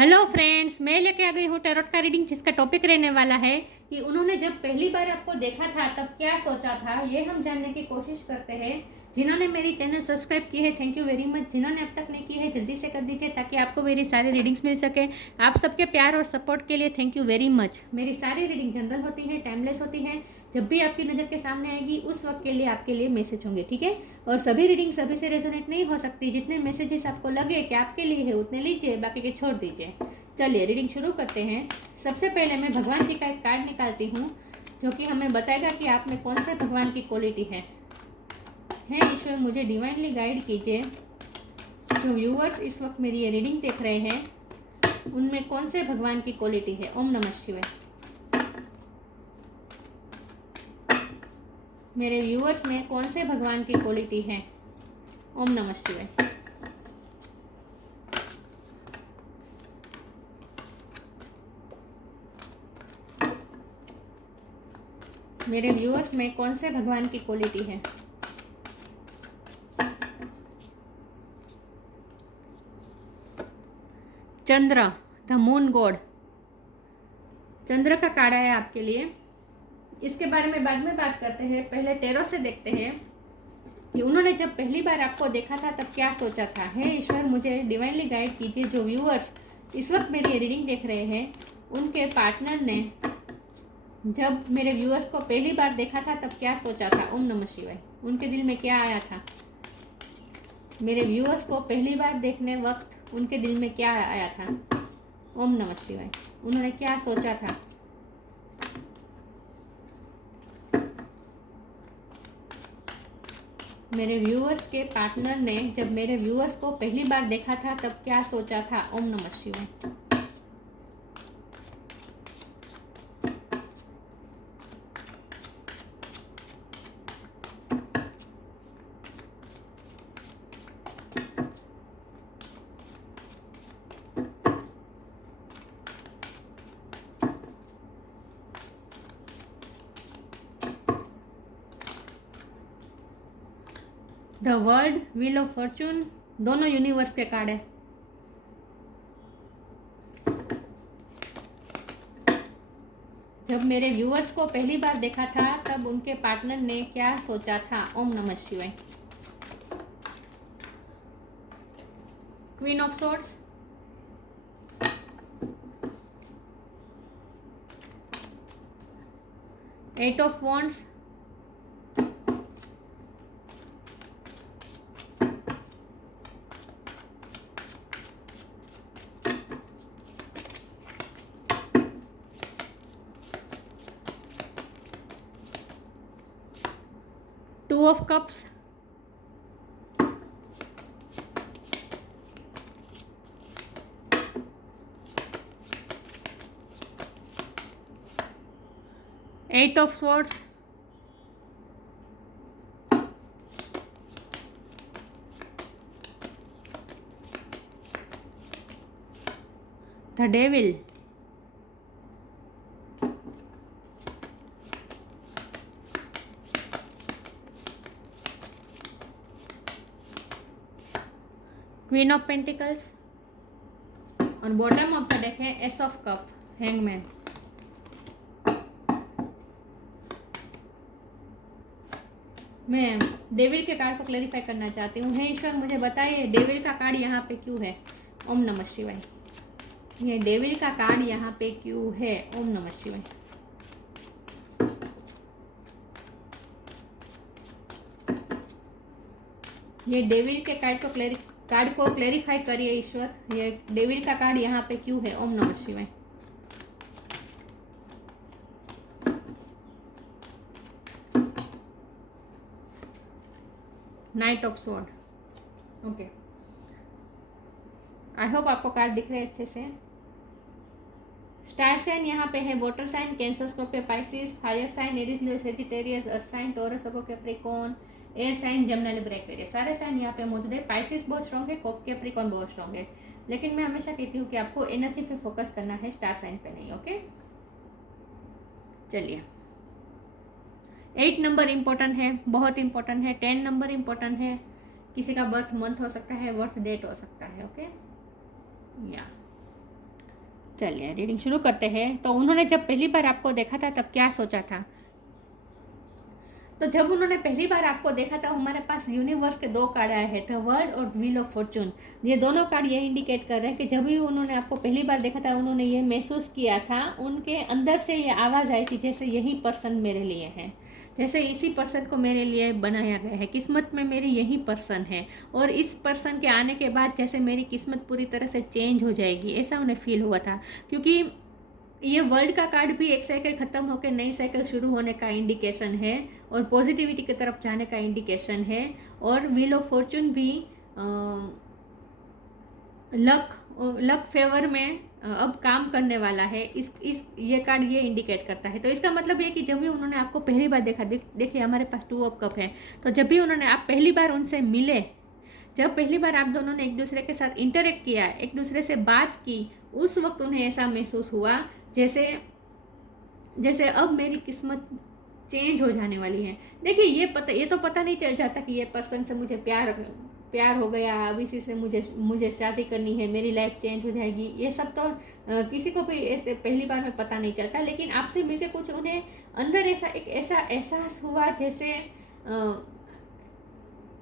Hello friends, मैं लेके आ गई हूँ टैरोट का रीडिंग, जिसका टॉपिक रहने वाला है कि उन्होंने जब पहली बार आपको देखा था तब क्या सोचा था। ये हम जानने की कोशिश करते हैं। जिन्होंने मेरी चैनल सब्सक्राइब की है, थैंक यू वेरी मच। जिन्होंने अब तक नहीं की है, जल्दी से कर दीजिए ताकि आपको मेरी सारी रीडिंग्स मिल सके। आप सबके प्यार और सपोर्ट के लिए थैंक यू वेरी मच। मेरी सारी रीडिंग जनरल होती है, टाइमलेस होती है। जब भी आपकी नज़र के सामने आएगी उस वक्त के लिए आपके लिए मैसेज होंगे, ठीक है। और सभी रीडिंग सभी से रेजोनेट नहीं हो सकती। जितने मैसेजेस आपको लगे कि आपके लिए है उतने लीजिए, बाकी के छोड़ दीजिए। चलिए रीडिंग शुरू करते हैं। सबसे पहले मैं भगवान जी का एक कार्ड निकालती हूँ जो कि हमें बताएगा कि आप में कौन से भगवान की क्वालिटी है। ईश्वर, मुझे डिवाइनली गाइड कीजिए। जो व्यूअर्स इस वक्त मेरी ये रीडिंग देख रहे हैं उनमें कौन से भगवान की क्वालिटी है। ओम नमः शिवाय। मेरे व्यूअर्स में कौन से भगवान की क्वालिटी है। ओम नमः शिवाय। मेरे व्यूअर्स में कौन से भगवान की क्वालिटी है। चंद्र, द मून गॉड। चंद्र का कार्ड है आपके लिए। इसके बारे में बाद में बात करते हैं, पहले टैरो से देखते हैं कि उन्होंने जब पहली बार आपको देखा था तब क्या सोचा था। हे ईश्वर, मुझे डिवाइनली गाइड कीजिए। जो व्यूअर्स इस वक्त मेरी रीडिंग देख रहे हैं उनके पार्टनर ने जब मेरे व्यूअर्स को पहली बार देखा था तब क्या सोचा था। ओम नमः शिवाय। उनके दिल में क्या आया था। मेरे व्यूअर्स को पहली बार देखने वक्त उनके दिल में क्या आया था। ओम नमः शिवाय। उन्होंने क्या सोचा था। मेरे व्यूअर्स के पार्टनर ने जब मेरे व्यूअर्स को पहली बार देखा था तब क्या सोचा था। ओम नमः शिवाय। The world, wheel of Fortune, दोनों यूनिवर्स के कार्ड है। जब मेरे व्यूअर्स को पहली बार देखा था तब उनके पार्टनर ने क्या सोचा था। ओम नमः शिवाय। Queen of swords, eight of wands, two of cups, eight of swords, the devil, queen of pentacles और बॉटम ऑफ द डेक है एस ऑफ कप, हैंगमैन। मैं डेविल के कार्ड को क्लैरिफाई करना चाहती हूँ। हे ईश्वर, मुझे बताइए डेविल का कार्ड यहाँ पे क्यों है। ओम नमः शिवाय। ये डेविल का कार्ड यहाँ पे क्यों है। ओम नमः शिवाय। ये डेविल के कार्ड को क्लैरिफाई करिए ईश्वर। ये डेविल का कार्ड यहाँ पे क्यों है। ओम नमः शिवाय। Night of sword. Okay, I hope आपको कार्ड दिख रहे हैं अच्छे से। स्टार साइन यहाँ पे है, water sign, Cancer, Scorpio, Pisces, fire sign, Aries, Leo, Sagittarius, earth sign, Taurus, Virgo, Capricorn, air sign, Gemini, Libra, Aquarius, सारे साइन यहाँ पे मौजूद है। पाइसिस बहुत स्ट्रॉन्ग है, कैप्रिकॉर्न बहुत स्ट्रॉन्ग है, लेकिन मैं हमेशा कहती हूँ कि आपको एनर्जी पे फोकस करना है, स्टार साइन पे नहीं। ओके, चलिए। 8 नंबर इम्पोर्टेंट है, बहुत इम्पोर्टेंट है। 10 नंबर इम्पोर्टेंट है। किसी का बर्थ मंथ हो सकता है, बर्थ डेट हो सकता है। ओके, या चलिए रीडिंग शुरू करते हैं। तो उन्होंने जब पहली बार आपको देखा था तब क्या सोचा था? तो जब उन्होंने पहली बार आपको देखा था, हमारे पास यूनिवर्स के 2 कार्ड आए हैं, द वर्ल्ड और व्हील ऑफ फॉर्चून। ये दोनों कार्ड ये इंडिकेट कर रहे हैं कि जब भी उन्होंने आपको पहली बार देखा था, उन्होंने ये महसूस किया था, उनके अंदर से ये आवाज़ आई थी जैसे यही पर्सन मेरे लिए है, जैसे इसी पर्सन को मेरे लिए बनाया गया है, किस्मत में मेरी यही पर्सन है, और इस पर्सन के आने के बाद जैसे मेरी किस्मत पूरी तरह से चेंज हो जाएगी, ऐसा उन्हें फील हुआ था। क्योंकि ये वर्ल्ड का कार्ड भी एक साइकिल ख़त्म होकर नई साइकिल शुरू होने का इंडिकेशन है और पॉजिटिविटी की तरफ जाने का इंडिकेशन है। और व्हील ऑफ फॉर्चून भी लक फेवर में अब काम करने वाला है। इस ये कार्ड ये इंडिकेट करता है। तो इसका मतलब ये कि जब भी उन्होंने आपको पहली बार देखा, देखिए हमारे पास 2 ऑफ कप है, तो जब भी उन्होंने आप पहली बार उनसे मिले, जब पहली बार आप दोनों ने एक दूसरे के साथ इंटरेक्ट किया, एक दूसरे से बात की, उस वक्त उन्हें ऐसा महसूस हुआ जैसे अब मेरी किस्मत चेंज हो जाने वाली है। देखिए ये तो पता नहीं चल जाता कि ये पर्सन से मुझे प्यार हो गया, अब इसी से मुझे शादी करनी है, मेरी लाइफ चेंज हो जाएगी। ये सब तो किसी को भी पहली बार में पता नहीं चलता, लेकिन आपसे मिलके कुछ उन्हें अंदर ऐसा एहसास हुआ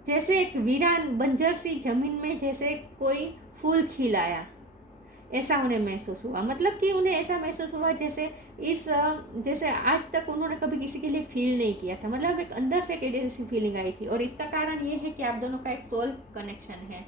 जैसे एक वीरान बंजर सी जमीन में जैसे कोई फूल खिलाया, ऐसा उन्हें महसूस हुआ। मतलब कि उन्हें ऐसा महसूस हुआ जैसे आज तक उन्होंने कभी किसी के लिए फील नहीं किया था। मतलब एक अंदर से एक ऐसी फीलिंग आई थी। और इसका कारण ये है कि आप दोनों का एक सोल कनेक्शन है।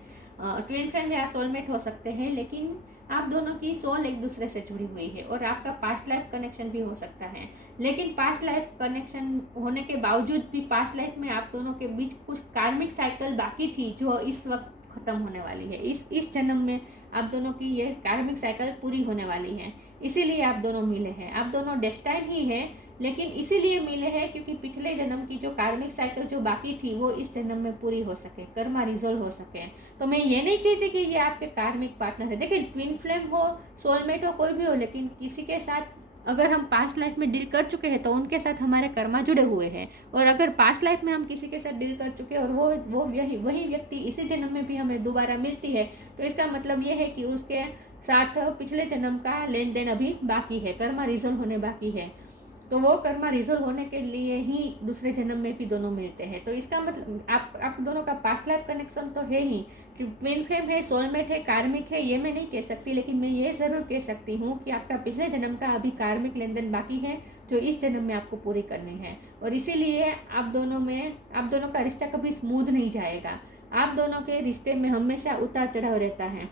ट्विन फ्रेंड या सोलमेट हो सकते हैं, लेकिन आप दोनों की सोल एक दूसरे से जुड़ी हुई है। और आपका पास्ट लाइफ कनेक्शन भी हो सकता है, लेकिन पास्ट लाइफ कनेक्शन होने के बावजूद भी पास्ट लाइफ में आप दोनों के बीच कुछ कार्मिक साइकिल बाकी थी जो इस वक्त खत्म होने वाली है। इस जन्म में आप दोनों की ये कार्मिक साइकिल पूरी होने वाली है, इसीलिए आप दोनों मिले हैं। आप दोनों डेस्टाइन ही हैं, लेकिन इसीलिए मिले हैं क्योंकि पिछले जन्म की जो कार्मिक साइकिल जो बाकी थी वो इस जन्म में पूरी हो सके, कर्मा रिजल्व हो सके। तो मैं ये नहीं कहती कि ये आपके कार्मिक पार्टनर है। देखिए ट्विन फ्लेम हो, सोलमेट हो, कोई भी हो, लेकिन किसी के साथ अगर हम पास्ट लाइफ में डील कर चुके हैं तो उनके साथ हमारे कर्मा जुड़े हुए हैं। और अगर पास्ट लाइफ में हम किसी के साथ डील कर चुके हैं और वो वही व्यक्ति इसी जन्म में भी हमें दोबारा मिलती है, तो इसका मतलब ये है कि उसके साथ पिछले जन्म का लेन देन अभी बाकी है, कर्मा रिजल्व होने बाकी है। तो वो कर्मा रिजल्व होने के लिए ही दूसरे जन्म में भी दोनों मिलते हैं। तो इसका मतलब आप दोनों का पास्ट लाइफ कनेक्शन तो है ही। ट्विन फ्लेम है, सोलमेट है, कार्मिक है, ये मैं नहीं कह सकती, लेकिन मैं ये ज़रूर कह सकती हूँ कि आपका पिछले जन्म का अभी कार्मिक लेन देन बाकी है जो इस जन्म में आपको पूरी करनी है। और इसीलिए आप दोनों का रिश्ता कभी स्मूथ नहीं जाएगा। आप दोनों के रिश्ते में हमेशा उतार चढ़ाव रहता है।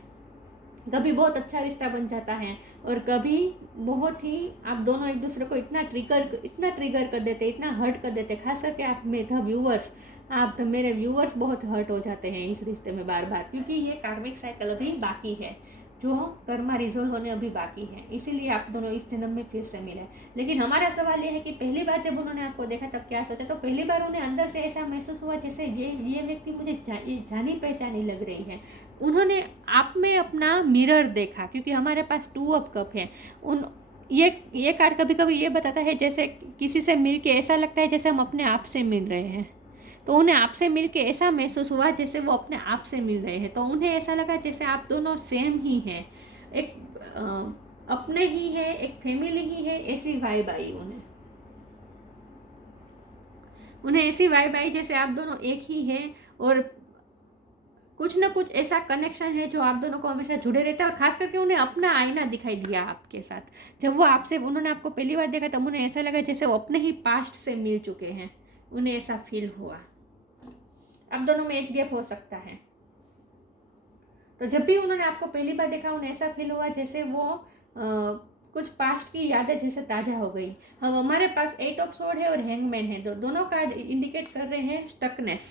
कभी बहुत अच्छा रिश्ता बन जाता है और कभी बहुत ही आप दोनों एक दूसरे को इतना ट्रिगर कर देते, इतना हर्ट कर देते। खास करके आप मेरे व्यूवर्स बहुत हर्ट हो जाते हैं इस रिश्ते में बार बार, क्योंकि ये कार्मिक साइकिल अभी बाकी है जो कर्मा रिजोल्व होने अभी बाकी है। इसीलिए आप दोनों इस जन्म में फिर से मिले। लेकिन हमारा सवाल ये है कि पहली बार जब उन्होंने आपको देखा तब क्या सोचा? तो पहली बार उन्हें अंदर से ऐसा महसूस हुआ जैसे ये व्यक्ति मुझे जानी पहचानी लग रही है। उन्होंने आप में अपना मिरर देखा, क्योंकि हमारे पास 2 ऑफ कप है। ये कार्ड कभी कभी ये बताता है जैसे किसी से मिल के ऐसा लगता है जैसे हम अपने आप से मिल रहे हैं। तो उन्हें आपसे मिल के ऐसा महसूस हुआ जैसे वो अपने आप से मिल रहे हैं। तो उन्हें ऐसा लगा जैसे आप दोनों सेम ही हैं, एक अपने ही है, एक फैमिली ही है, ऐसी वाइब आई उन्हें ऐसी वाइब आई जैसे आप दोनों एक ही हैं और कुछ ना कुछ ऐसा कनेक्शन है जो आप दोनों को हमेशा जुड़े रहता है। और खास करके उन्हें अपना आईना दिखाई दिया आपके साथ। जब उन्होंने आपको पहली बार देखा तब उन्हें ऐसा लगा जैसे वो अपने ही पास्ट से मिल चुके हैं। उन्हें ऐसा फील हुआ। आप दोनों में एज गैप हो सकता है। तो जब भी उन्होंने आपको पहली बार देखा उन्हें ऐसा फील हुआ जैसे वो कुछ पास्ट की यादें जैसे ताज़ा हो गई। अब हमारे पास 8 ऑफ स्वॉर्ड है और हैंगमैन है। दोनों कार्ड इंडिकेट कर रहे हैं स्टकनेस।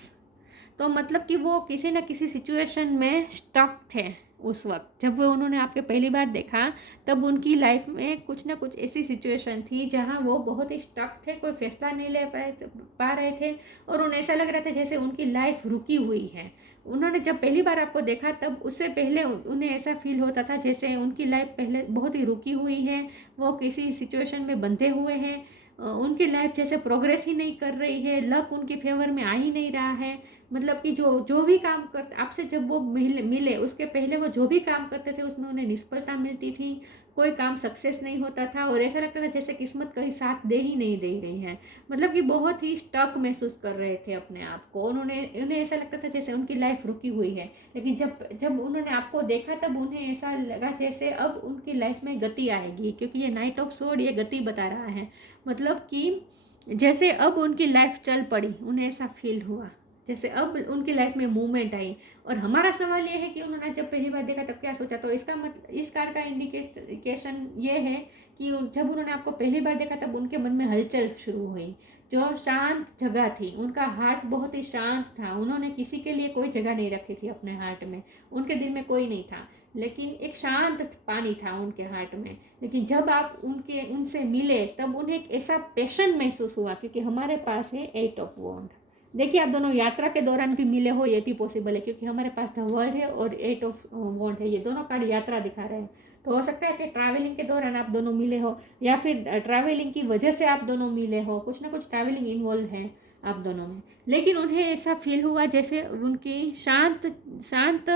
तो मतलब कि वो किसी न किसी सिचुएशन में स्टक थे उस वक्त। जब वो उन्होंने आपके पहली बार देखा तब उनकी लाइफ में कुछ ना कुछ ऐसी सिचुएशन थी जहां वो बहुत ही स्टक थे, कोई फैसला नहीं ले पा रहे थे और उन्हें ऐसा लग रहा था जैसे उनकी लाइफ रुकी हुई है। उन्होंने जब पहली बार आपको देखा तब उससे पहले उन्हें ऐसा फील होता था जैसे उनकी लाइफ पहले बहुत ही रुकी हुई है, वो किसी सिचुएशन में बंधे हुए हैं, उनकी लाइफ जैसे प्रोग्रेस ही नहीं कर रही है, लक उनके फेवर में आ ही नहीं रहा है। मतलब कि जो भी काम करते आपसे, जब वो मिले उसके पहले वो जो भी काम करते थे उसमें उन्हें निष्फलता मिलती थी, कोई काम सक्सेस नहीं होता था और ऐसा लगता था जैसे किस्मत कहीं साथ दे ही नहीं दे रही है। मतलब कि बहुत ही स्टक महसूस कर रहे थे अपने आप को, उन्हें ऐसा लगता था जैसे उनकी लाइफ रुकी हुई है। लेकिन जब जब उन्होंने आपको देखा तब उन्हें ऐसा लगा जैसे अब उनकी लाइफ में गति आएगी, क्योंकि ये नाइट ऑफ सोर्ड ये गति बता रहा है। मतलब कि जैसे अब उनकी लाइफ चल पड़ी, उन्हें ऐसा फील हुआ जैसे अब उनकी लाइफ में मूवमेंट आई। और हमारा सवाल ये है कि उन्होंने जब पहली बार देखा तब क्या सोचा, तो इसका मतलब इस कार्ड का इंडिकेशन ये है कि जब उन्होंने आपको पहली बार देखा तब उनके मन में हलचल शुरू हुई। जो शांत जगह थी, उनका हार्ट बहुत ही शांत था, उन्होंने किसी के लिए कोई जगह नहीं रखी थी अपने हार्ट में, उनके दिल में कोई नहीं था, लेकिन एक शांत पानी था उनके हार्ट में। लेकिन जब आप उनसे मिले तब उन्हें एक ऐसा पैशन महसूस हुआ, क्योंकि हमारे पास है 8 ऑफ वॉन्ड। देखिए, आप दोनों यात्रा के दौरान भी मिले हो, ये भी पॉसिबल है, क्योंकि हमारे पास द वर्ल्ड है और 8 ऑफ वॉन्ड है, ये दोनों कार्ड यात्रा दिखा रहे हैं। तो हो सकता है कि ट्रैवलिंग के दौरान आप दोनों मिले हो, या फिर ट्रैवलिंग की वजह से आप दोनों मिले हो, कुछ ना कुछ ट्रैवलिंग इन्वॉल्व है आप दोनों में। लेकिन उन्हें ऐसा फील हुआ जैसे उनकी शांत शांत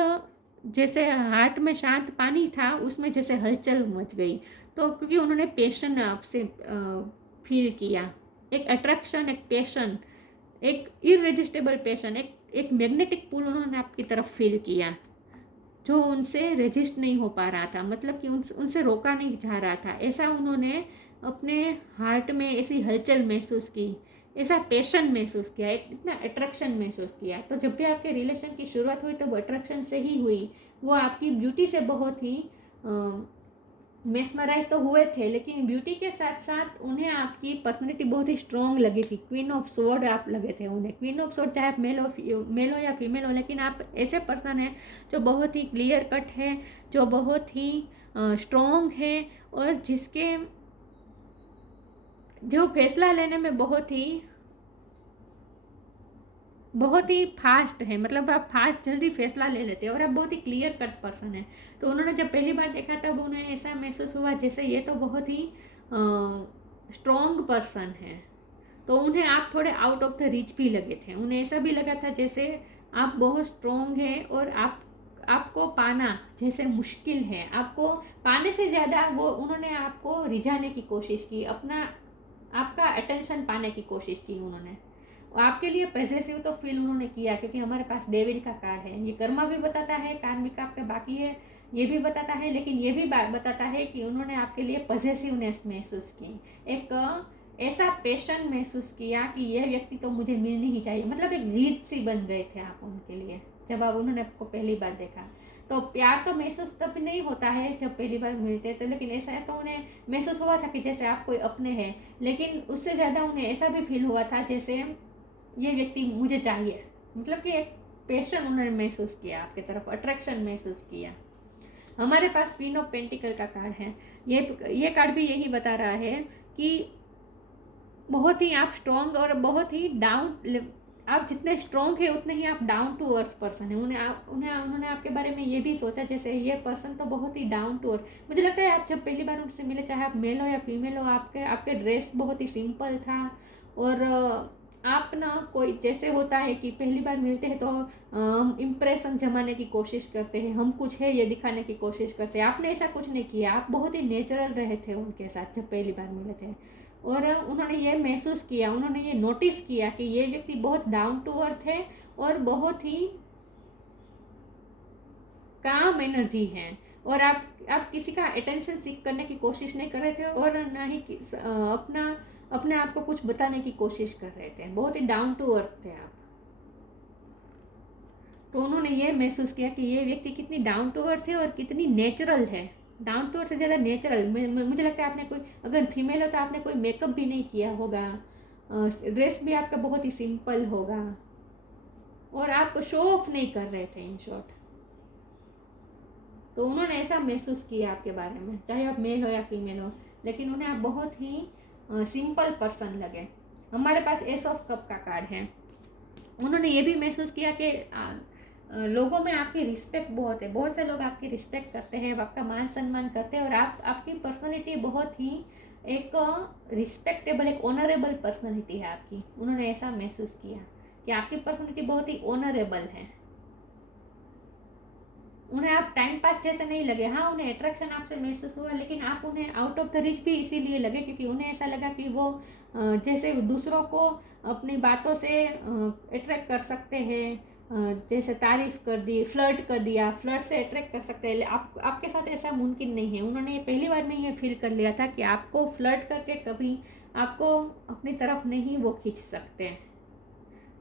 जैसे हार्ट में शांत पानी था, उसमें जैसे हलचल मच गई। तो क्योंकि उन्होंने पैशन आपसे फील किया, एक अट्रैक्शन, एक पैशन, एक इररेजिस्टेबल पैशन, एक मैग्नेटिक पुल उन्होंने आपकी तरफ फील किया, जो उनसे रेजिस्ट नहीं हो पा रहा था, मतलब कि उनसे रोका नहीं जा रहा था। ऐसा उन्होंने अपने हार्ट में ऐसी हलचल महसूस की, ऐसा पैशन महसूस किया, एक इतना अट्रैक्शन महसूस किया। तो जब भी आपके रिलेशन की शुरुआत हुई तो वो अट्रैक्शन से ही हुई। वो आपकी ब्यूटी से बहुत ही मेस्मराइज तो हुए थे, लेकिन ब्यूटी के साथ साथ उन्हें आपकी पर्सनैलिटी बहुत ही स्ट्रॉन्ग लगी थी। क्वीन ऑफ स्वॉर्ड आप लगे थे उन्हें। क्वीन ऑफ स्वॉर्ड चाहे आप मेल हो या फीमेल हो, लेकिन आप ऐसे पर्सन हैं जो बहुत ही क्लियर कट है, जो बहुत ही स्ट्रॉन्ग है, और जो फैसला लेने में बहुत ही फास्ट है। मतलब आप फास्ट जल्दी फैसला ले लेते हैं और आप बहुत ही क्लियर कट पर्सन है। तो उन्होंने जब पहली बार देखा तब उन्हें ऐसा महसूस हुआ जैसे ये तो बहुत ही स्ट्रॉन्ग पर्सन है। तो उन्हें आप थोड़े आउट ऑफ द रीच भी लगे थे। उन्हें ऐसा भी लगा था जैसे आप बहुत स्ट्रॉन्ग हैं और आपको पाना जैसे मुश्किल है। आपको पाने से ज़्यादा वो उन्होंने आपको रिझाने की कोशिश की, आपका अटेंशन पाने की कोशिश की उन्होंने। आपके लिए पॉसेसिव तो फील उन्होंने किया, क्योंकि हमारे पास डेविल का कार्ड है। ये कर्मा भी बताता है, कार्मिक आपका बाकी है ये भी बताता है, लेकिन ये भी बताता है कि उन्होंने आपके लिए पॉसेसिवनेस महसूस की, एक ऐसा पैशन महसूस किया कि ये व्यक्ति तो मुझे मिलनी ही चाहिए। मतलब एक जीत सी बन गए थे आप उनके लिए जब आप उन्होंने आपको पहली बार देखा। तो प्यार तो महसूस तब नहीं होता है जब पहली बार मिलते, तो लेकिन ऐसा है तो उन्हें महसूस हुआ था कि जैसे आप कोई अपने हैं, लेकिन उससे ज़्यादा उन्हें ऐसा भी फील हुआ था जैसे ये व्यक्ति मुझे चाहिए। मतलब कि एक पैशन उन्होंने महसूस किया, आपके तरफ अट्रैक्शन महसूस किया। हमारे पास क्वीन ऑफ पेंटिकल का कार्ड है। ये कार्ड भी यही बता रहा है कि बहुत ही आप स्ट्रॉन्ग और बहुत ही आप जितने स्ट्रॉन्ग है उतने ही आप डाउन टू अर्थ पर्सन है। उन्होंने आपके बारे में ये भी सोचा जैसे ये पर्सन तो बहुत ही डाउन टू अर्थ। मुझे लगता है आप जब पहली बार उनसे मिले, चाहे आप मेल हो या फीमेल हो, आपके ड्रेस बहुत ही सिंपल था। और आप ना कोई जैसे होता है कि पहली बार मिलते हैं तो हम इम्प्रेशन जमाने की कोशिश करते हैं, हम कुछ है ये दिखाने की कोशिश करते हैं। आपने ऐसा कुछ नहीं किया, आप बहुत ही नेचुरल रहे थे उनके साथ जब पहली बार मिले थे। और उन्होंने ये महसूस किया, उन्होंने ये नोटिस किया कि ये व्यक्ति बहुत डाउन टू अर्थ है और बहुत ही काम एनर्जी है। और आप किसी का अटेंशन सीख करने की कोशिश नहीं कर रहे थे और ना ही अपने आप को कुछ बताने की कोशिश कर रहे थे। बहुत ही डाउन टू अर्थ थे आप। तो उन्होंने ये महसूस किया कि ये व्यक्ति कितनी डाउन टू अर्थ है और कितनी नेचुरल है। डाउन टू अर्थ से ज़्यादा नेचुरल। मुझे लगता है आपने कोई, अगर फीमेल हो तो आपने कोई मेकअप भी नहीं किया होगा, ड्रेस भी आपका बहुत ही सिंपल होगा और आप शो ऑफ नहीं कर रहे थे इन शॉर्ट। तो उन्होंने ऐसा महसूस किया आपके बारे में, चाहे आप मेल हो या फीमेल हो, लेकिन उन्हें आप बहुत ही सिंपल पर्सन लगे। हमारे पास एस ऑफ कप का कार्ड है। उन्होंने ये भी महसूस किया कि लोगों में आपकी रिस्पेक्ट बहुत है, बहुत से लोग आपकी रिस्पेक्ट करते हैं, आपका मान सम्मान करते हैं और आपकी पर्सनालिटी बहुत ही एक रिस्पेक्टेबल, एक ऑनरेबल पर्सनालिटी है आपकी। उन्होंने ऐसा महसूस किया कि आपकी पर्सनैलिटी बहुत ही ऑनरेबल है। उन्हें आप टाइम पास जैसे नहीं लगे। हाँ, उन्हें अट्रैक्शन आपसे महसूस हुआ, लेकिन आप उन्हें आउट ऑफ द रीच भी इसीलिए लगे क्योंकि उन्हें ऐसा लगा कि वो जैसे दूसरों को अपनी बातों से अट्रैक्ट कर सकते हैं, जैसे तारीफ कर दी, फ्लर्ट कर दिया, फ्लर्ट से अट्रैक्ट कर सकते हैं। आपके साथ ऐसा मुमकिन नहीं है। उन्होंने ये पहली बार में ये फील कर लिया था कि आपको फ्लर्ट करके कभी आपको अपनी तरफ नहीं वो खींच सकते हैं,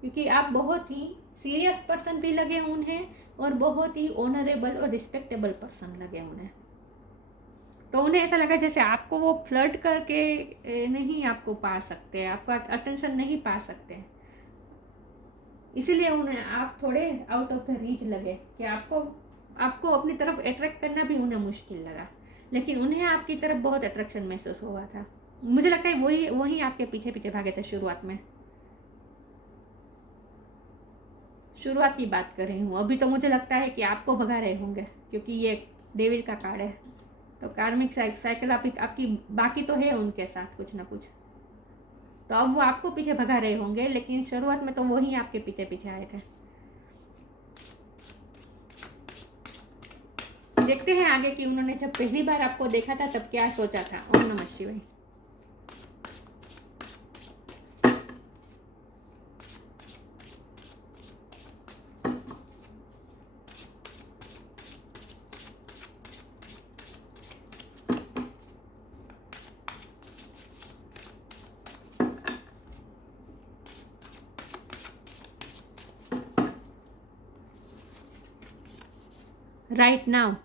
क्योंकि आप बहुत ही सीरियस पर्सन भी लगे उन्हें और बहुत ही ऑनरेबल और रिस्पेक्टेबल पर्सन लगे उन्हें। तो उन्हें ऐसा लगा जैसे आपको वो फ्लर्ट करके नहीं आपको पा सकते, आपका अटेंशन नहीं पा सकते, इसीलिए उन्हें आप थोड़े आउट ऑफ द रीच लगे कि आपको अपनी तरफ अट्रैक्ट करना भी उन्हें मुश्किल लगा, लेकिन उन्हें आपकी तरफ बहुत अट्रैक्शन महसूस हुआ था। मुझे लगता है वही आपके पीछे पीछे भागे थे शुरुआत की बात कर रही हूँ। अभी तो मुझे लगता है कि आपको भगा रहे होंगे, क्योंकि ये डेविल का कार्ड है। तो कार्मिक साइकिल आपकी बाकी तो है उनके साथ कुछ ना कुछ, तो अब वो आपको पीछे भगा रहे होंगे, लेकिन शुरुआत में तो वही आपके पीछे पीछे आए थे। देखते हैं आगे कि उन्होंने जब पहली बार आपको देखा था तब क्या सोचा था। ओम नमः शिवाय। Right now,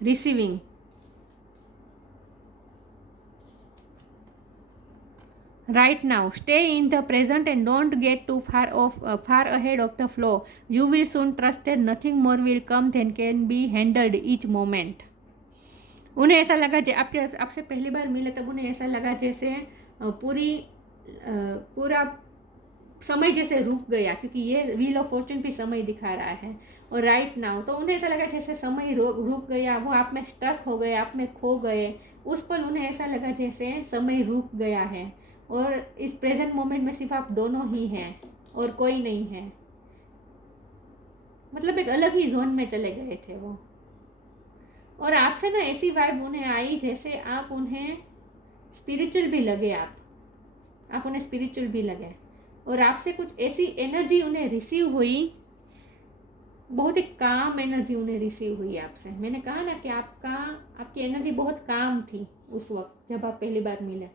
receiving, right now, stay in the present and don't get too far ahead of the flow. You will soon trust that nothing more will come than can be handled each moment. उन्हें ऐसा लगा आपसे पहली बार मिले तब उन्हें ऐसा लगा जैसे पूरा समय जैसे रुक गया, क्योंकि ये व्हील ऑफ फॉर्चून भी समय दिखा रहा है। और राइट नाउ, तो उन्हें ऐसा लगा जैसे समय रुक गया, वो आप में स्टक हो गए, आप में खो गए। उस पर उन्हें ऐसा लगा जैसे समय रुक गया है और इस प्रेजेंट मोमेंट में सिर्फ आप दोनों ही हैं और कोई नहीं है। मतलब एक अलग ही जोन में चले गए थे वो। और आपसे ना ऐसी वाइब उन्हें आई जैसे आप उन्हें स्पिरिचुअल भी लगे, आप उन्हें स्पिरिचुअल भी लगे, और आपसे कुछ ऐसी एनर्जी उन्हें रिसीव हुई, बहुत ही काम एनर्जी उन्हें रिसीव हुई आपसे। मैंने कहा ना कि आपकी एनर्जी बहुत काम थी उस वक्त जब आप पहली बार मिले।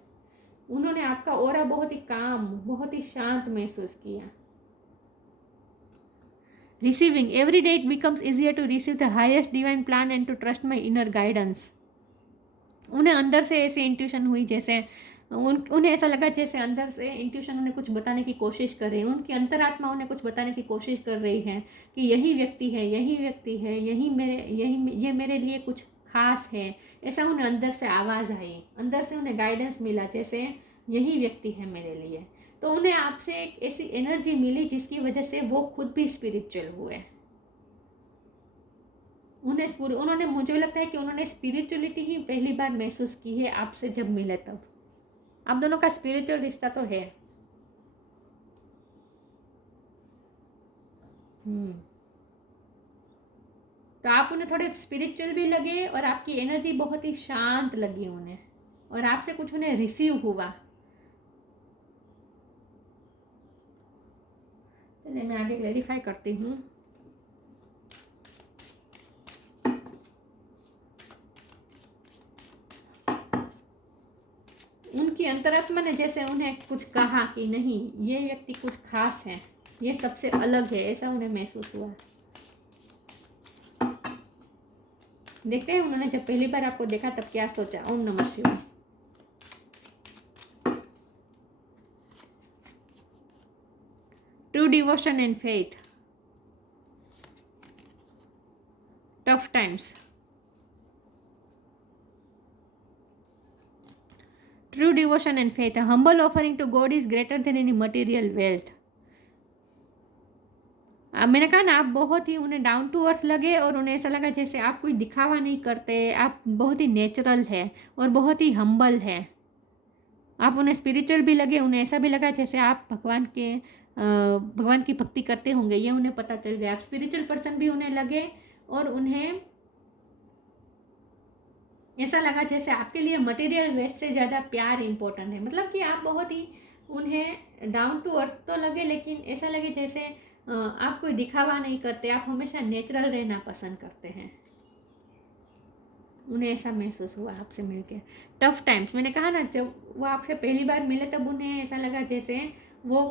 उन्होंने आपका ऑरा बहुत ही काम, बहुत ही शांत महसूस किया। Receiving, every day it becomes easier to receive the highest divine plan and to trust my inner guidance. उन्हें अंदर से ऐसी इंट्यूशन हुई जैसे उन्हें ऐसा लगा जैसे अंदर से इंट्यूशन उन्हें कुछ बताने की कोशिश कर रही है, उनकी अंतरात्मा उन्हें कुछ बताने की कोशिश कर रही है कि यही व्यक्ति है, ये मेरे लिए कुछ खास है। ऐसा उन्हें अंदर से आवाज़ आई, अंदर से उन्हें गाइडेंस मिला जैसे यही व्यक्ति है मेरे लिए। तो उन्हें आपसे एक ऐसी एनर्जी मिली जिसकी वजह से वो खुद भी स्पिरिचुअल हुए। उन्होंने मुझे लगता है कि उन्होंने स्पिरिचुअलिटी ही पहली बार महसूस की है आपसे जब मिले तब। आप दोनों का स्पिरिचुअल रिश्ता तो है। तो आप उन्हें थोड़े स्पिरिचुअल भी लगे और आपकी एनर्जी बहुत ही शांत लगी उन्हें, और आपसे कुछ उन्हें रिसीव हुआ। चलिए मैं आगे क्लैरिफाई करती हूँ। उनकी अंतरात्मा ने जैसे उन्हें कुछ कहा कि नहीं, ये व्यक्ति कुछ खास है, ये सबसे अलग है, ऐसा उन्हें महसूस हुआ। देखते हैं उन्होंने जब पहली बार आपको देखा तब क्या सोचा। ओम नमः शिवाय। True devotion and faith, tough times, true devotion and faith. A humble offering to God is greater than any material wealth. मैंने कहा ना, आप बहुत ही उन्हें डाउन टू अर्थ लगे और उन्हें ऐसा लगा जैसे आप कोई दिखावा नहीं करते, आप बहुत ही नेचुरल है और बहुत ही हम्बल है। आप उन्हें स्पिरिचुअल भी लगे, उन्हें ऐसा भी लगा जैसे आप भगवान की भक्ति करते होंगे, ये उन्हें पता चल गया। आप स्पिरिचुअल पर्सन भी उन्हें लगे और उन्हें ऐसा लगा जैसे आपके लिए मटेरियल वेल्थ से ज़्यादा प्यार इम्पोर्टेंट है। मतलब कि आप बहुत ही उन्हें डाउन टू अर्थ तो लगे, लेकिन ऐसा लगे जैसे आप कोई दिखावा नहीं करते, आप हमेशा नेचुरल रहना पसंद करते हैं। उन्हें ऐसा महसूस हुआ आपसे मिलके। टफ टाइम्स, मैंने कहा ना, जब वो आपसे पहली बार मिले तब उन्हें ऐसा लगा जैसे वो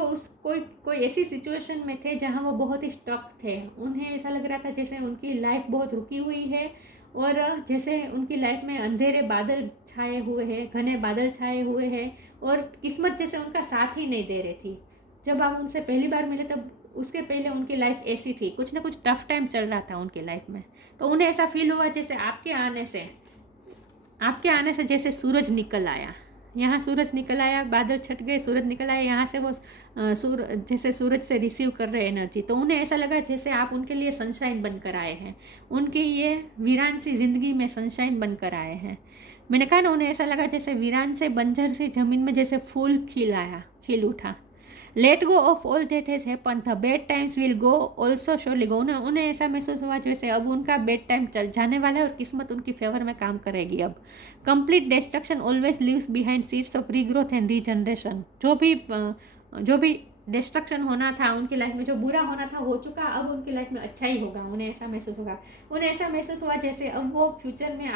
उस कोई ऐसी सिचुएशन में थे जहाँ वो बहुत ही स्टक थे। उन्हें ऐसा लग रहा था जैसे उनकी लाइफ बहुत रुकी हुई है और जैसे उनकी लाइफ में अंधेरे बादल छाए हुए हैं, घने बादल छाए हुए हैं और किस्मत जैसे उनका साथ ही नहीं दे रही थी। जब आप उनसे पहली बार मिले तब उसके पहले उनकी लाइफ ऐसी थी, कुछ ना कुछ टफ टाइम चल रहा था उनकी लाइफ में। तो उन्हें ऐसा फील हुआ जैसे आपके आने से जैसे सूरज निकल आया। यहाँ सूरज निकल आया, बादल छट गए, सूरज निकल आया, यहाँ से वो जैसे सूरज से रिसीव कर रहे एनर्जी। तो उन्हें ऐसा लगा जैसे आप उनके लिए सनशाइन बनकर आए हैं, उनकी ये वीरान सी ज़िंदगी में सनशाइन बनकर आए हैं। मैंने कहा ना, उन्हें ऐसा लगा जैसे वीरान से बंजर सी ज़मीन में जैसे फूल खिल उठा। Let go of all that has happen, the bad times will go also surely गो। उन्हें ऐसा महसूस हुआ जैसे अब उनका बैड टाइम चल जाने वाला है और किस्मत उनकी फेवर में काम करेगी अब। Complete destruction always leaves behind seeds of regrowth and regeneration. जो भी डिस्ट्रक्शन होना था उनकी लाइफ में, जो बुरा होना था हो चुका, अब उनकी लाइफ में अच्छा ही होगा। उन्हें ऐसा महसूस होगा। उन्हें ऐसा महसूस हुआ जैसे अब वो फ्यूचर में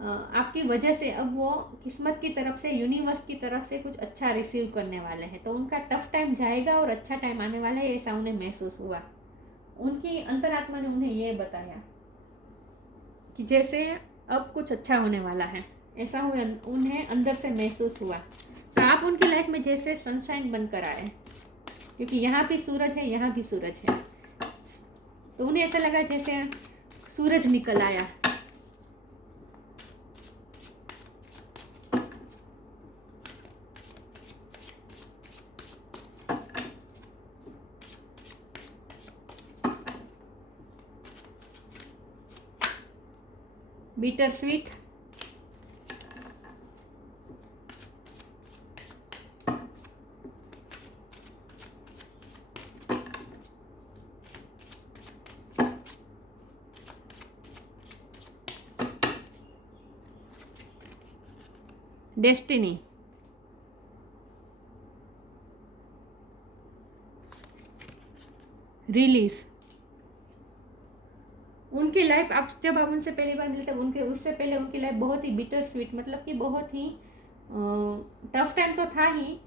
आपकी वजह से अब वो किस्मत की तरफ से, यूनिवर्स की तरफ से कुछ अच्छा रिसीव करने वाले हैं। तो उनका टफ टाइम जाएगा और अच्छा टाइम आने वाला है, ऐसा उन्हें महसूस हुआ। उनकी अंतरात्मा ने उन्हें ये बताया कि जैसे अब कुछ अच्छा होने वाला है, ऐसा उन्हें अंदर से महसूस हुआ। तो आप उनकी लाइफ में जैसे सनशाइन बनकर आए, क्योंकि यहाँ भी सूरज है, यहाँ भी सूरज है। तो उन्हें ऐसा लगा जैसे सूरज निकल आया। Bitter sweet, destiny, release. उनकी लाइफ जब आप उनसे पहली बार मिले तब उससे पहले उनकी लाइफ बहुत ही बिटर स्वीट, मतलब कि बहुत ही टफ टाइम तो था ही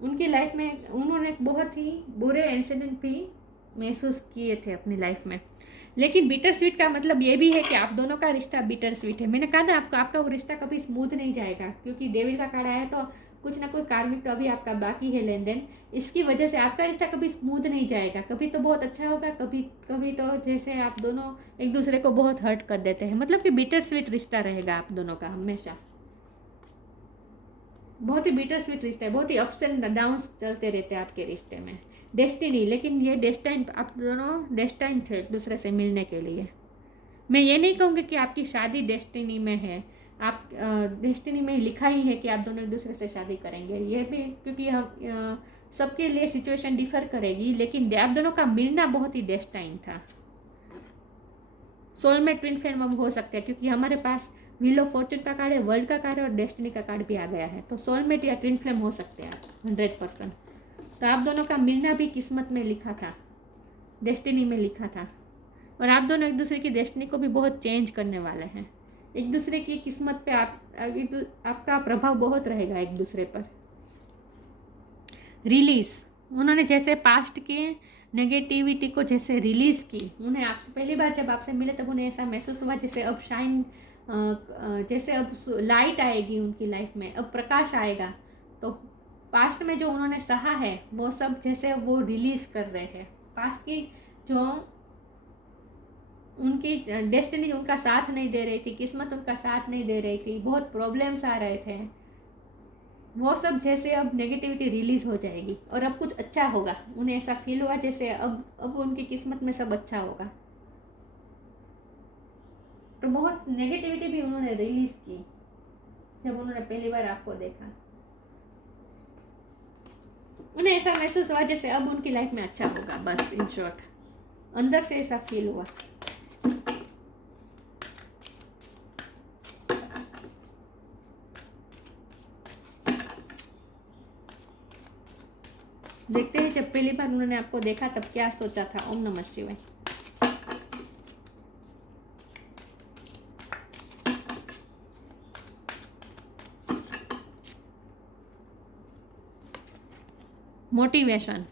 उनकी लाइफ में। उन्होंने बहुत ही बुरे इंसिडेंट भी महसूस किए थे अपनी लाइफ में। लेकिन बिटर स्वीट का मतलब ये भी है कि आप दोनों का रिश्ता बिटर स्वीट है। मैंने कहा ना, आपका वो रिश्ता कभी स्मूथ नहीं जाएगा, क्योंकि डेविल का कार्ड आया तो कुछ ना कुछ कार्मिक तो अभी आपका बाकी है लेन देन। इसकी वजह से आपका रिश्ता कभी स्मूथ नहीं जाएगा। कभी तो बहुत अच्छा होगा, कभी तो जैसे आप दोनों एक दूसरे को बहुत हर्ट कर देते हैं। मतलब कि बिटर स्वीट रिश्ता रहेगा आप दोनों का हमेशा। बहुत ही बिटर स्वीट रिश्ता है, बहुत ही अप्स एंड डाउन्स चलते रहते हैं आपके रिश्ते में। डेस्टिनी, लेकिन ये डेस्टाइन, आप दोनों डेस्टाइन थे एक दूसरे से मिलने के लिए। मैं ये नहीं कहूँगी कि आपकी शादी डेस्टिनी में है, आप डेस्टिनी में लिखा ही है कि आप दोनों एक दूसरे से शादी करेंगे। ये भी क्योंकि हम सबके लिए सिचुएशन डिफर करेगी, लेकिन आप दोनों का मिलना बहुत ही डेस्टाइन था। सोलमेट ट्विन फ्लेम अब हो सकते हैं, क्योंकि हमारे पास व्हील ऑफ फॉर्चून का कार्ड है, वर्ल्ड का कार्ड है और डेस्टिनी का कार्ड भी आ गया है। तो सोलमेट या ट्विन फ्लेम हो सकते हैं 100%। तो आप दोनों का मिलना भी किस्मत में लिखा था, डेस्टिनी में लिखा था। और आप दोनों एक दूसरे की डेस्टिनी को भी बहुत चेंज करने वाले हैं। एक दूसरे की किस्मत पे आपका प्रभाव बहुत रहेगा एक दूसरे पर। रिलीज, उन्होंने जैसे पास्ट के नेगेटिविटी को जैसे रिलीज़ की। उन्हें आपसे पहली बार जब आपसे मिले तब उन्हें ऐसा महसूस हुआ जैसे अब शाइन, जैसे अब लाइट आएगी उनकी लाइफ में, अब प्रकाश आएगा। तो पास्ट में जो उन्होंने सहा है वो सब जैसे वो रिलीज़ कर रहे हैं। पास्ट की जो उनकी डेस्टिनी उनका साथ नहीं दे रही थी, किस्मत उनका साथ नहीं दे रही थी, बहुत प्रॉब्लम्स आ रहे थे, वो सब जैसे अब नेगेटिविटी रिलीज़ हो जाएगी और अब कुछ अच्छा होगा। उन्हें ऐसा फील हुआ जैसे अब उनकी किस्मत में सब अच्छा होगा। तो बहुत नेगेटिविटी भी उन्होंने रिलीज़ की। जब उन्होंने पहली बार आपको देखा, उन्हें ऐसा महसूस हुआ जैसे अब उनकी लाइफ में अच्छा होगा, बस इन शॉर्ट अंदर से ऐसा फील हुआ। देखते हैं जब पहली बार उन्होंने आपको देखा तब क्या सोचा था। ओम नमः शिवाय। मोटिवेशन,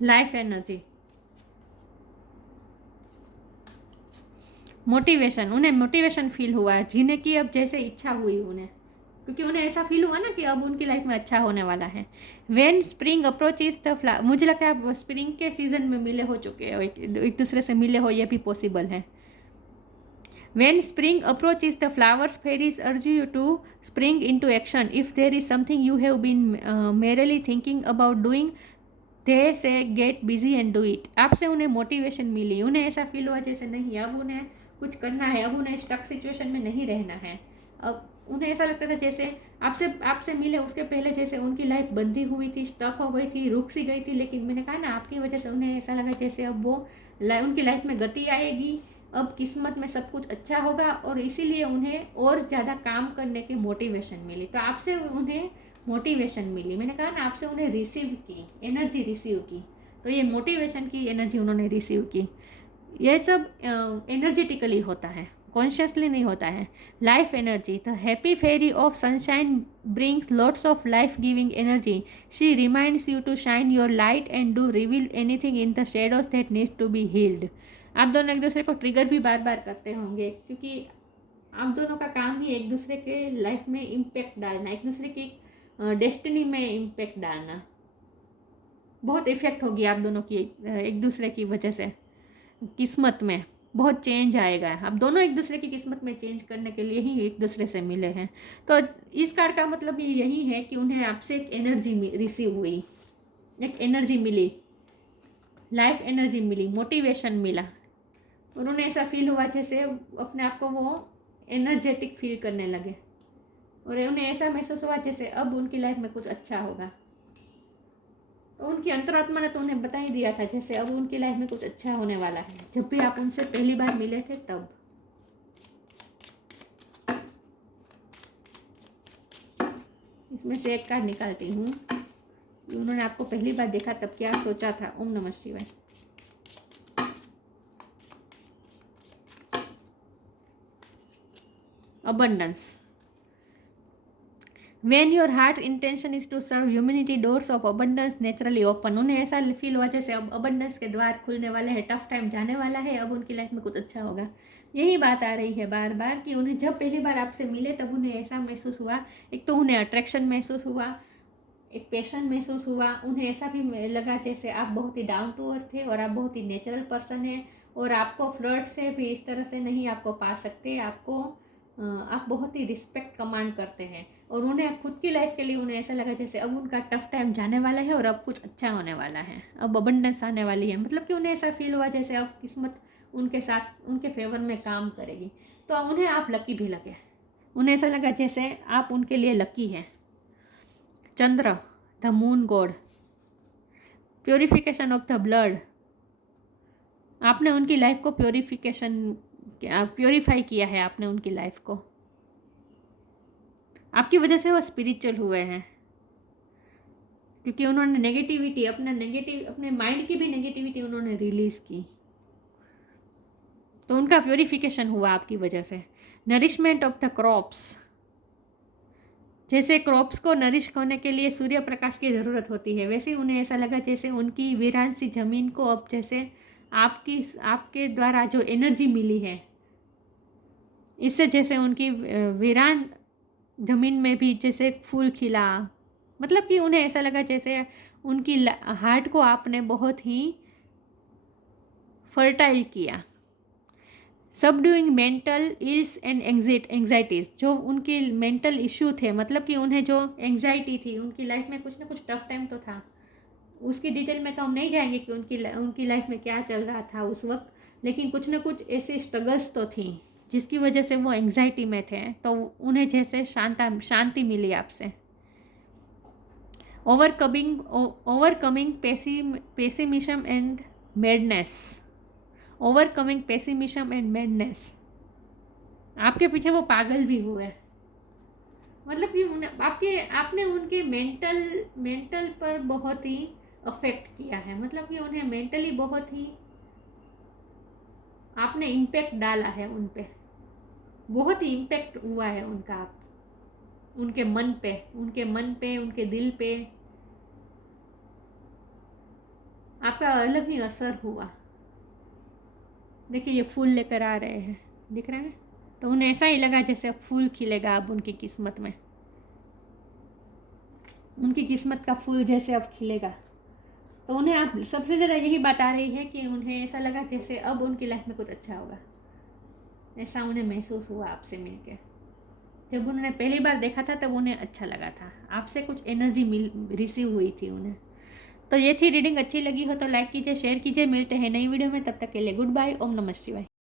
लाइफ एनर्जी, मोटिवेशन, उन्हें मोटिवेशन फील हुआ, जीने की अब जैसे इच्छा हुई उन्हें, क्योंकि उन्हें ऐसा फील हुआ ना कि अब उनकी लाइफ में अच्छा होने वाला है। When spring approach is the flower, मुझे लगता है आप स्प्रिंग के सीजन में मिले हो चुके हो, एक दूसरे से मिले हो, ये भी पॉसिबल है। When spring approaches, the flowers fairies urge you to spring into action. If there is something you have been merely thinking about doing, they say get busy and do it. आपसे उन्हें motivation मिली, उन्हें ऐसा feel हुआ जैसे नहीं अब उन्हें कुछ करना है, अब उन्हें स्टक सिचुएशन में नहीं रहना है। अब उन्हें ऐसा लगता था जैसे आपसे मिले उसके पहले जैसे उनकी लाइफ बंधी हुई थी, स्टक हो गई थी, रुक सी गई थी, लेकिन मैंने कहा ना आपकी वजह से उन्हें ऐसा लगा जैसे अब वो उनकी लाइफ में गति आएगी, अब किस्मत में सब कुछ अच्छा होगा, और इसीलिए उन्हें और ज़्यादा काम करने की मोटिवेशन मिली। तो आपसे उन्हें मोटिवेशन मिली, मैंने कहा ना आपसे उन्हें रिसीव की एनर्जी रिसीव की, तो ये मोटिवेशन की एनर्जी उन्होंने रिसीव की। यह सब एनर्जेटिकली होता है, कॉन्शियसली नहीं होता है। Life energy, the happy fairy of sunshine brings lots of life giving energy. She reminds you to shine your light and do reveal anything in the shadows that needs to be healed. आप दोनों एक दूसरे को trigger भी बार बार करते होंगे, क्योंकि आप दोनों का काम ही एक दूसरे के लाइफ में इम्पैक्ट डालना, एक दूसरे की डेस्टिनी में इम्पैक्ट डालना। बहुत इफेक्ट होगी आप दोनों की एक दूसरे की वजह से, किस्मत में बहुत चेंज आएगा। आप दोनों एक दूसरे की किस्मत में चेंज करने के लिए ही एक दूसरे से मिले हैं। तो इस कार्ड का मतलब यही है कि उन्हें आपसे एक एनर्जी रिसीव हुई, एक एनर्जी मिली, लाइफ एनर्जी मिली, मोटिवेशन मिला, और उन्हें ऐसा फील हुआ जैसे अपने आप को वो एनर्जेटिक फील करने लगे, और उन्हें ऐसा महसूस हुआ जैसे अब उनकी लाइफ में कुछ अच्छा होगा। तो उनकी अंतरात्मा ने तो उन्हें बता ही दिया था जैसे अब उनकी लाइफ में कुछ अच्छा होने वाला है, जब भी आप उनसे पहली बार मिले थे तब। इसमें से एक कार्ड निकालती हूँ, उन्होंने आपको पहली बार देखा तब क्या सोचा था। ओम नमः शिवाय। abundance, when your heart intention is to serve humanity, doors of abundance naturally open। उन्हें ऐसा फील हुआ जैसे अब abundance के द्वार खुलने वाले हैं, टफ टाइम जाने वाला है, अब उनकी लाइफ में कुछ अच्छा होगा। यही बात आ रही है बार बार कि उन्हें जब पहली बार आपसे मिले तब उन्हें ऐसा महसूस हुआ, एक तो उन्हें अट्रैक्शन महसूस हुआ, एक पैशन महसूस हुआ, उन्हें ऐसा भी लगा जैसे आप बहुत ही डाउन टू अर्थ थे और आप बहुत ही नेचुरल पर्सन हैं, और आपको फ्लर्ट से भी इस तरह से नहीं आपको पा सकते, आप बहुत ही रिस्पेक्ट कमांड करते हैं। और उन्हें खुद की लाइफ के लिए उन्हें ऐसा लगा जैसे अब उनका टफ टाइम जाने वाला है और अब कुछ अच्छा होने वाला है, अब अबंडेंस आने वाली है। मतलब कि उन्हें ऐसा फील हुआ जैसे अब किस्मत उनके साथ उनके फेवर में काम करेगी। तो उन्हें आप लकी भी लगे, उन्हें ऐसा लगा जैसे आप उनके लिए लकी हैं। Chandra, the moon god, purification of the blood, आपने उनकी लाइफ को प्योरीफाई किया है, आपने उनकी लाइफ को, आपकी वजह से वो स्पिरिचुअल हुए हैं, क्योंकि उन्होंने नेगेटिविटी अपने माइंड की भी नेगेटिविटी उन्होंने रिलीज की, तो उनका प्योरिफिकेशन हुआ आपकी वजह से। नरिशमेंट ऑफ द क्रॉप्स, जैसे क्रॉप्स को नरिश होने के लिए सूर्य प्रकाश की ज़रूरत होती है, वैसे उन्हें ऐसा लगा जैसे उनकी वीरान सी ज़मीन को अब जैसे आपके द्वारा जो एनर्जी मिली है, इससे जैसे उनकी वीरान ज़मीन में भी जैसे फूल खिला। मतलब कि उन्हें ऐसा लगा जैसे उनकी हार्ट को आपने बहुत ही फर्टाइल किया। Subduing mental ills and anxieties, जो उनके मेंटल इश्यू थे, मतलब कि उन्हें जो एंग्जाइटी थी, उनकी लाइफ में कुछ ना कुछ टफ टाइम तो था, उसकी डिटेल में तो हम नहीं जाएंगे कि उनकी लाइफ में क्या चल रहा था उस वक्त, लेकिन कुछ ना कुछ ऐसे स्ट्रगल्स तो थी जिसकी वजह से वो एंग्जाइटी में थे, तो उन्हें जैसे शांति मिली आपसे। Overcoming pessimism and madness. Overcoming pessimism and madness. आपके पीछे वो पागल भी हुए, मतलब कि आपने उनके मेंटल पर बहुत ही अफेक्ट किया है, मतलब कि उन्हें मेंटली बहुत ही आपने इम्पैक्ट डाला है उन पे, बहुत ही इम्पैक्ट हुआ है उनका उनके मन पे, उनके दिल पे आपका अलग ही असर हुआ। देखिए ये फूल लेकर आ रहे हैं, दिख रहे हैं, तो उन्हें ऐसा ही लगा जैसे अब फूल खिलेगा अब उनकी किस्मत में, उनकी किस्मत का फूल जैसे अब खिलेगा। तो उन्हें आप सबसे ज़्यादा यही बात आ रही है कि उन्हें ऐसा लगा जैसे अब उनकी लाइफ में कुछ अच्छा होगा, ऐसा उन्हें महसूस हुआ आपसे मिलके। जब उन्होंने पहली बार देखा था तब उन्हें अच्छा लगा था, आपसे कुछ एनर्जी रिसीव हुई थी उन्हें। तो ये थी रीडिंग, अच्छी लगी हो तो लाइक कीजिए, शेयर कीजिए। मिलते हैं नई वीडियो में, तब तक के लिए गुड बाय। ओम नमः शिवाय।